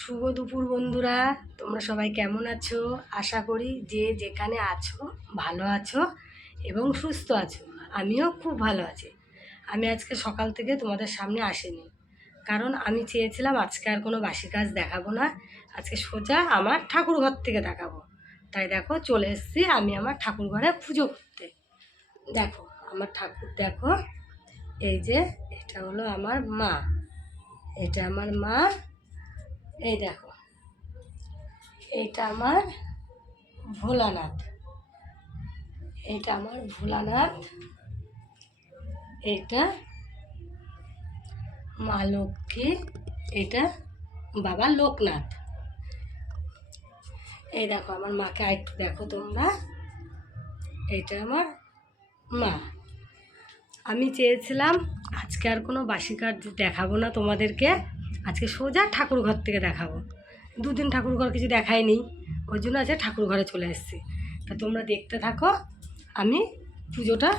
শুভ দুপুর বন্ধুরা, তোমরা সবাই কেমন আছো? আশা করি যে যেখানে আছো ভালো আছো এবং সুস্থ আছো। আমিও খুব ভালো আছি। আমি আজকে সকাল থেকে তোমাদের সামনে আসিনি, কারণ আমি চেয়েছিলাম আজকে আর কোনো বাসি কাজ দেখাবো না, আজকে সোজা আমার ঠাকুর ঘর থেকে দেখাবো। তাই দেখো চলে এসেছি আমি আমার ঠাকুর ঘরে পুজো করতে। দেখো আমার ঠাকুর, দেখো এই যে এটা হলো আমার মা, এটা আমার মা। এই দেখো এইটা আমার ভোলানাথ, এটা আমার ভোলানাথ, এটা মা লক্ষ্মী, এটা বাবা লোকনাথ। এই দেখো আমার মাকে একটু দেখো তোমরা, এটা আমার মা। আমি চেয়েছিলাম আজকে আর কোনো বাসি কাজ দেখাবো না তোমাদেরকে, আজকে সোজা ঠাকুর ঘর থেকে দেখাবো। দুদিন ঠাকুর ঘর কিছু দেখাইনি, ওই জন্য আজকে ঠাকুর ঘরে চলে এসেছি। তা তোমরা দেখতে থাকো, আমি পুজোটা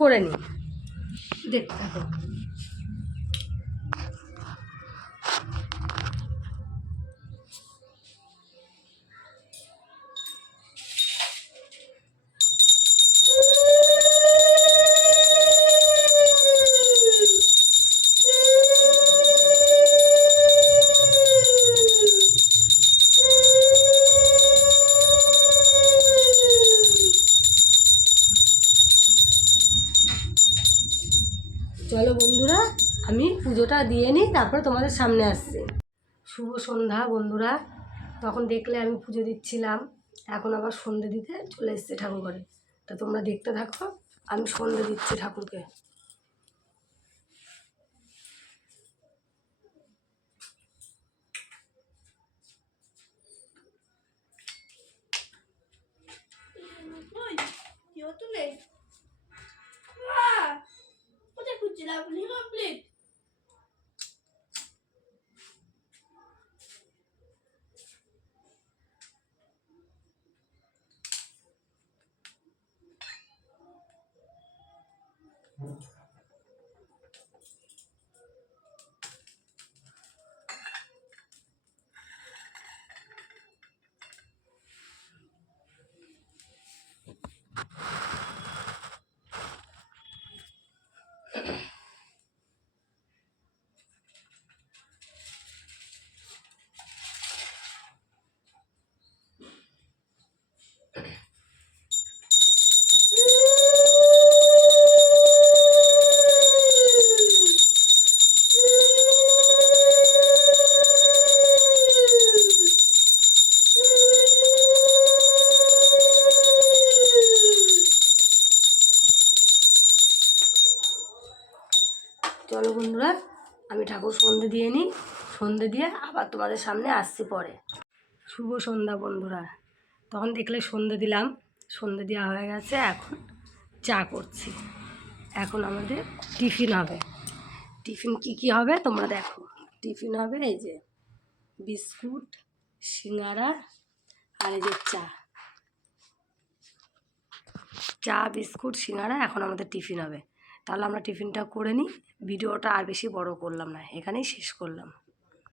করে নিই, দেখতে থাকো। চলো বন্ধুরা, আমি পুজোটা দিয়ে নিই, তারপরে তোমাদের সামনে আসছি। শুভ সন্ধ্যা বন্ধুরা। তখন দেখলে আমি পুজো দিচ্ছিলাম, এখন আবার সন্ধে দিতে চলে এসেছে ঠাকুর ঘরে। তা তোমরা দেখতে থাকো, আমি সন্ধে দিচ্ছি ঠাকুরকে। চলো বন্ধুরা, আমি ঠাকুর সন্ধে দিয়ে নিই, সন্ধে দিয়ে আবার তোমাদের সামনে আসছি পরে। শুভ সন্ধ্যা বন্ধুরা। তখন দেখলে সন্ধে দিলাম, সন্ধে দেওয়া হয়ে গেছে, এখন চা করছি। এখন আমাদের টিফিন হবে। টিফিন কি কি হবে তোমরা দেখো। টিফিন হবে এই যে বিস্কুট, সিঙ্গারা, আর এই যে চা বিস্কুট সিঙ্গারা এখন আমাদের টিফিন হবে। তাহলে আমরা টিফিনটা করে নিই, ভিডিওটা আর বেশি বড় করলাম না, এখানেই শেষ করলাম।